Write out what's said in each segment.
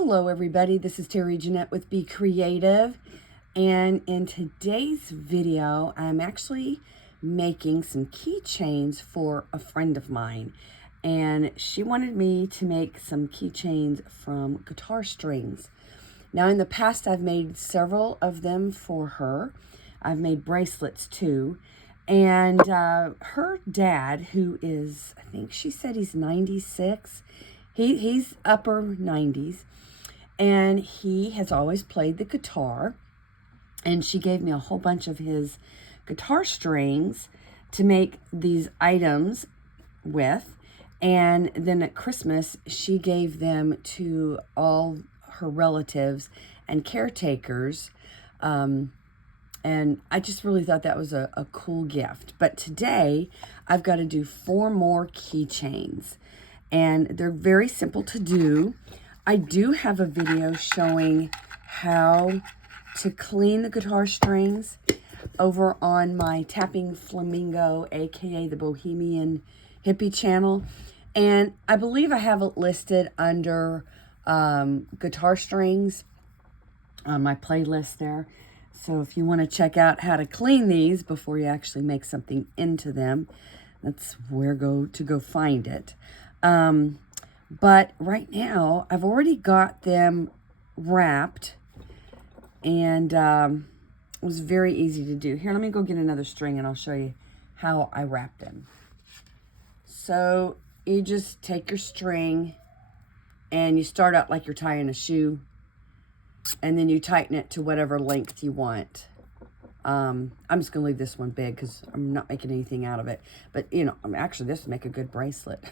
Hello everybody, this is Terry Jeanette with Be Creative, and in today's video I'm actually making some keychains for a friend of mine, and she wanted me to make some keychains from guitar strings. Now in the past I've made several of them for her. I've made bracelets too, and her dad, who is, I think she said he's 96, he's upper 90s, and he has always played the guitar, and she gave me a whole bunch of his guitar strings to make these items with. And then at Christmas she gave them to all her relatives and caretakers, and I just really thought that was a cool gift. But today I've got to do 4 more keychains, and they're very simple to do. I do have a video showing how to clean the guitar strings over on my Tappingflamingo, aka the Bohemian Hippie channel. And I believe I have it listed under guitar strings on my playlist there. So if you want to check out how to clean these before you actually make something into them, that's where to go find it. But right now, I've already got them wrapped, and it was very easy to do. Here, let me go get another string, and I'll show you how I wrap them. So you just take your string, and you start out like you're tying a shoe, and then you tighten it to whatever length you want. I'm just going to leave this one big because I'm not making anything out of it. But, you know, actually, this would make a good bracelet.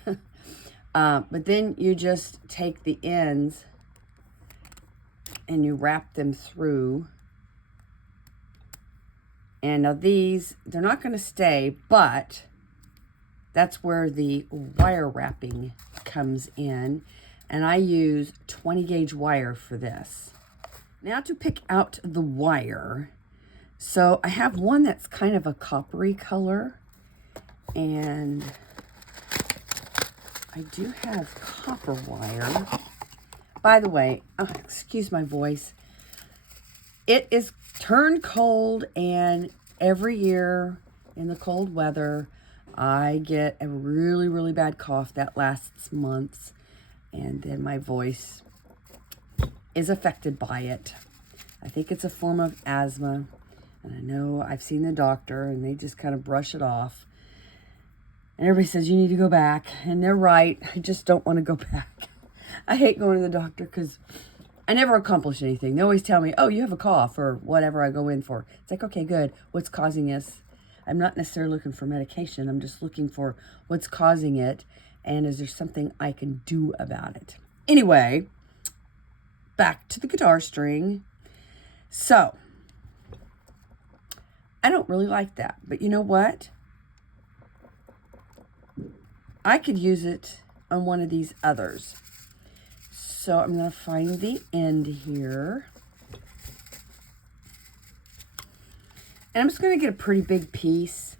But then you just take the ends and you wrap them through. And now these, they're not going to stay, but that's where the wire wrapping comes in. And I use 20 gauge wire for this. Now to pick out the wire. So I have one that's kind of a coppery color, and I do have copper wire. By the way, excuse my voice. It is turned cold, and every year in the cold weather, I get a really, really bad cough that lasts months, and then my voice is affected by it. I think it's a form of asthma, and I know I've seen the doctor, and they just kind of brush it off. And everybody says, you need to go back. And they're right. I just don't want to go back. I hate going to the doctor because I never accomplish anything. They always tell me, oh, you have a cough or whatever I go in for. It's like, okay, good. What's causing this? I'm not necessarily looking for medication. I'm just looking for what's causing it. And is there something I can do about it? Anyway, back to the guitar string. So, I don't really like that. But you know what? I could use it on one of these others. So I'm going to find the end here. And I'm just going to get a pretty big piece.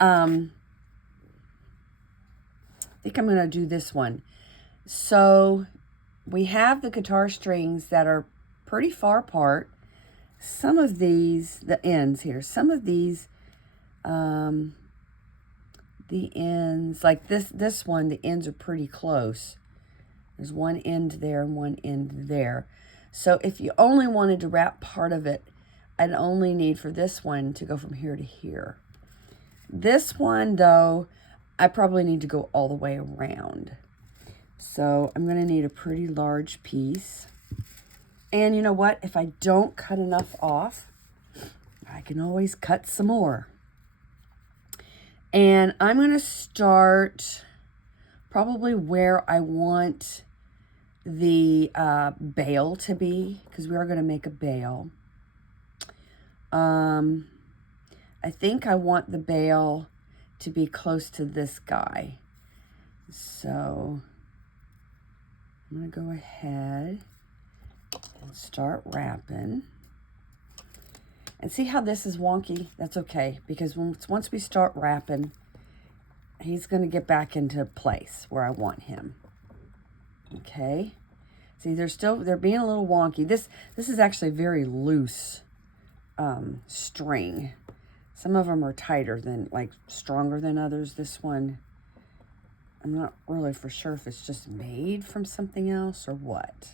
I think I'm going to do this one. So we have the guitar strings that are pretty far apart. Some of these, the ends here, some of these, the ends, like this one, the ends are pretty close. There's one end there and one end there. So if you only wanted to wrap part of it, I'd only need for this one to go from here to here. This one, though, I probably need to go all the way around. So I'm going to need a pretty large piece. And you know what? If I don't cut enough off, I can always cut some more. And I'm going to start probably where I want the bail to be, because we are going to make a bail. I think I want the bail to be close to this guy. So I'm going to go ahead and start wrapping. And see how this is wonky? That's okay, because once we start wrapping, he's going to get back into place where I want him. Okay? See, they're being a little wonky. This is actually very loose string. Some of them are tighter than, like, stronger than others. This one, I'm not really for sure if it's just made from something else or what.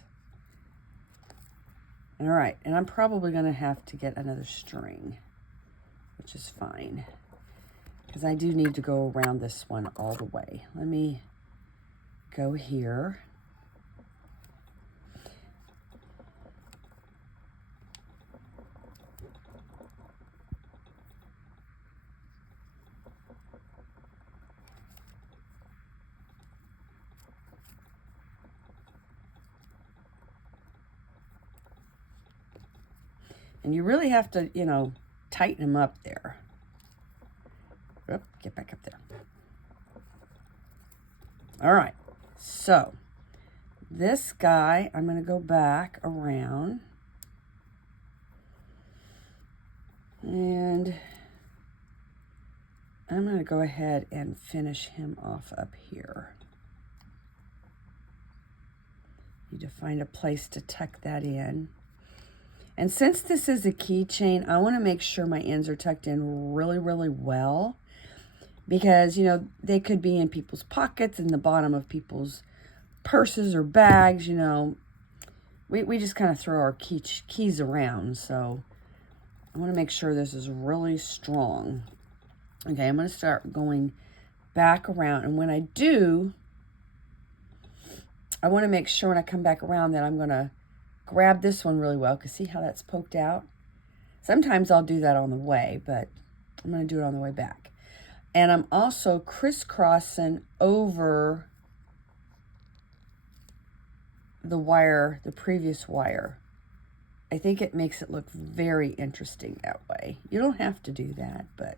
All right, and I'm probably going to have to get another string, which is fine, because I do need to go around this one all the way. Let me go here. And you really have to, you know, tighten them up there. Oop, get back up there. All right. So this guy, I'm going to go back around. And I'm going to go ahead and finish him off up here. Need to find a place to tuck that in. And since this is a keychain, I want to make sure my ends are tucked in really, really well. Because, you know, they could be in people's pockets, in the bottom of people's purses or bags, you know. We just kind of throw our keys around. So I want to make sure this is really strong. Okay, I'm going to start going back around. And when I do, I want to make sure when I come back around that I'm going to grab this one really well, because see how that's poked out? Sometimes I'll do that on the way, but I'm going to do it on the way back. And I'm also crisscrossing over the wire, the previous wire. I think it makes it look very interesting that way. You don't have to do that, but...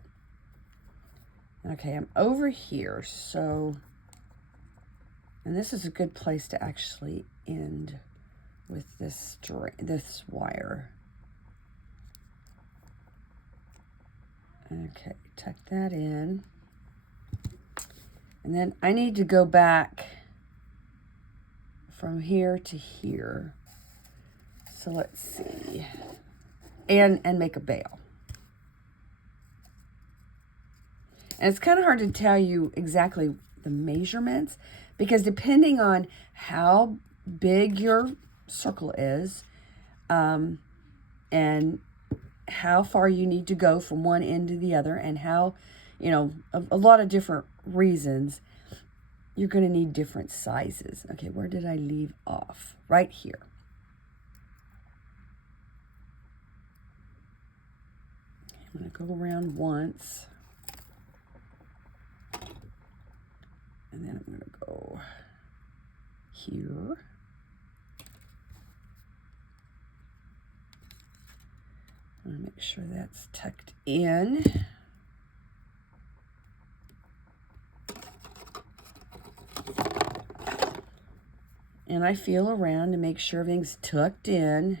Okay, I'm over here, so... And this is a good place to actually end with this wire. Okay, tuck that in. And then I need to go back from here to here. So let's see. And make a bail. And it's kind of hard to tell you exactly the measurements, because depending on how big your circle is, and how far you need to go from one end to the other, and how, you know, a lot of different reasons, you're going to need different sizes. Okay, where did I leave off? Right here. I'm going to go around once. And then I'm going to go here. I want to make sure that's tucked in. And I feel around to make sure everything's tucked in.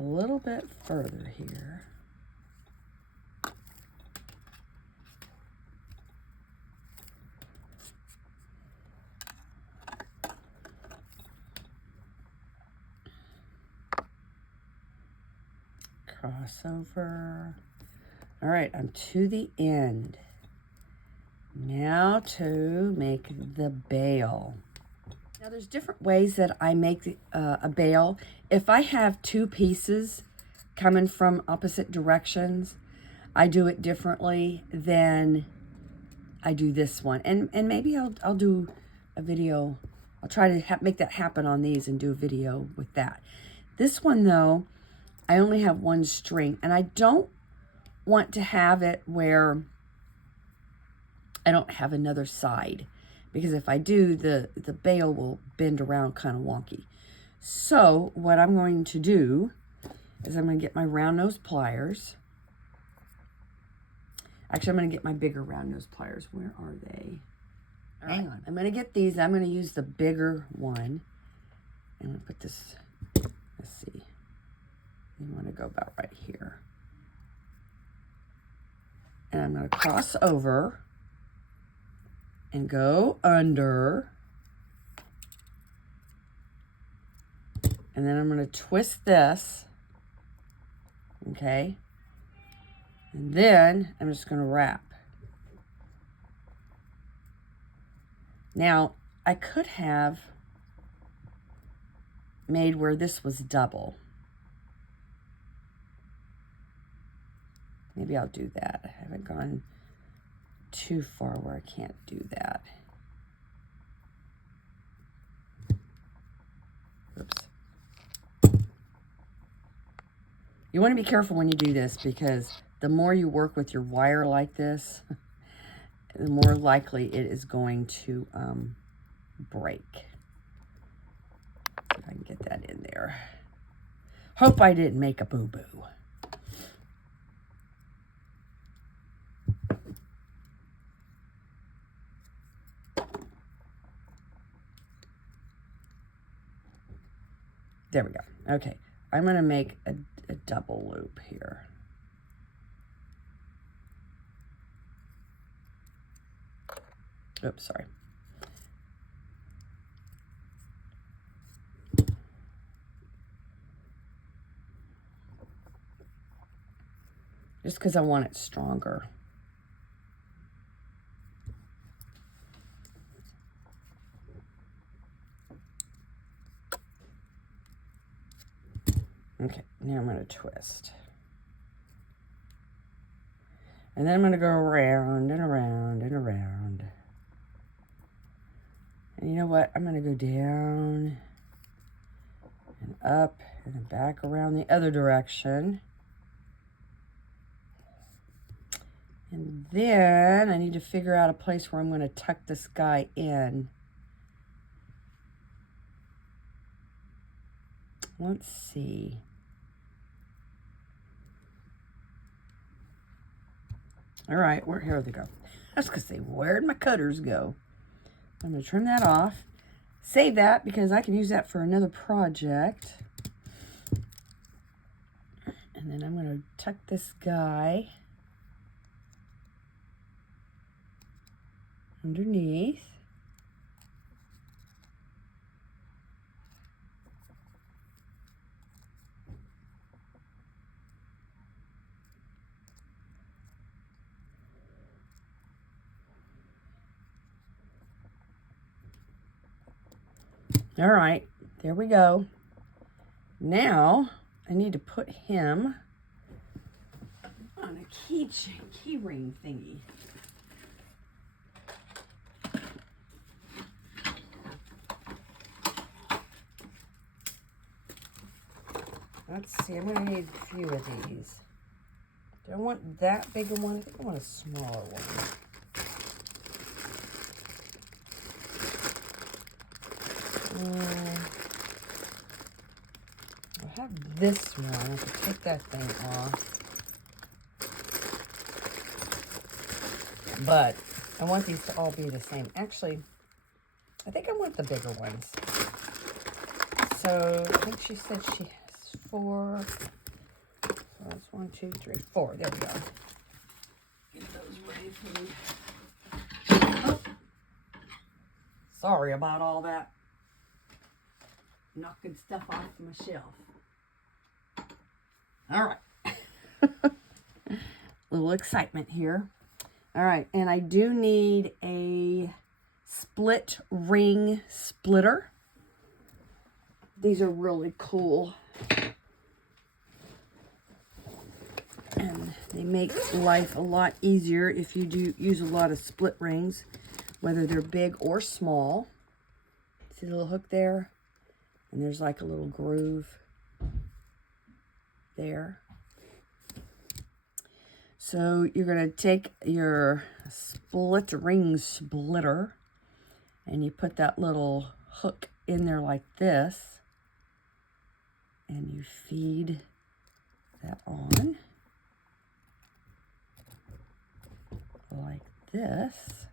A little bit further here. Crossover. All right, I'm to the end. Now to make the bail. Now there's different ways that I make a bail. If I have two pieces coming from opposite directions, I do it differently than I do this one. And maybe I'll do a video. I'll try to make that happen on these and do a video with that. This one though, I only have one string, and I don't want to have it where I don't have another side, because if I do, the bail will bend around kind of wonky. So what I'm going to do is I'm going to get my round nose pliers. Actually, I'm going to get my bigger round nose pliers. Where are they? Hang on. I'm going to get these. I'm going to use the bigger one. I'm going to put this, let's see, you want to go about right here. And I'm going to cross over and go under. And then I'm going to twist this, okay? And then I'm just going to wrap. Now, I could have made where this was double. Maybe I'll do that. I haven't gone too far where I can't do that. Oops. You want to be careful when you do this, because the more you work with your wire like this, the more likely it is going to break. See if I can get that in there. Hope I didn't make a boo-boo. There we go. Okay, I'm going to make a double loop here. Oops, sorry. Just because I want it stronger. Okay, now I'm going to twist. And then I'm going to go around and around and around. And you know what? I'm going to go down and up and then back around the other direction. And then I need to figure out a place where I'm going to tuck this guy in. Let's see. All right, here they go. I was going to say, where'd my cutters go? I'm going to trim that off. Save that because I can use that for another project. And then I'm going to tuck this guy underneath. All right, there we go. Now I need to put him on a keychain, key ring thingy. Let's see, I'm going to need a few of these. Do I want that big a one? I think I want a smaller one. I have this one. I have to take that thing off. But I want these to all be the same. Actually, I think I want the bigger ones. So I think she said she has 4. So that's 1, 2, 3, 4. There we go. Get those ready for me. Oh. Sorry about all that knocking stuff off my shelf. All right. Little excitement here. All right, and I do need a split ring splitter. These are really cool. And they make life a lot easier if you do use a lot of split rings, whether they're big or small. See the little hook there? And there's like a little groove there. So you're going to take your split ring splitter and you put that little hook in there like this. And you feed that on like this.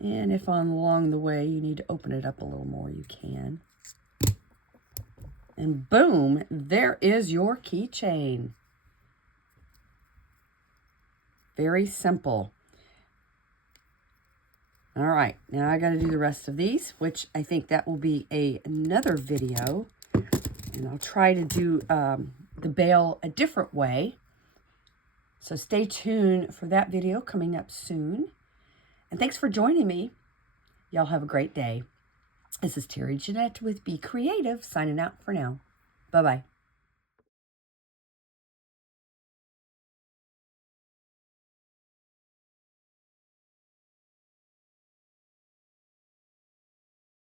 And if along the way you need to open it up a little more, you can. And boom, there is your keychain. Very simple. All right, now I got to do the rest of these, which I think that will be another video. And I'll try to do the bail a different way. So stay tuned for that video coming up soon. And thanks for joining me. Y'all have a great day. This is Terry Jeanette with Be Creative, signing out for now. Bye-bye.